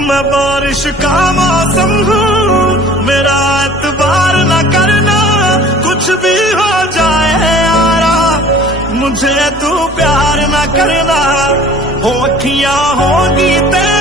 मैं बारिश का मौसम हूँ, मेरा एतबार न करना, कुछ भी हो जाए यारा, मुझे तू प्यार न करना। हो अखियां होगी तेरी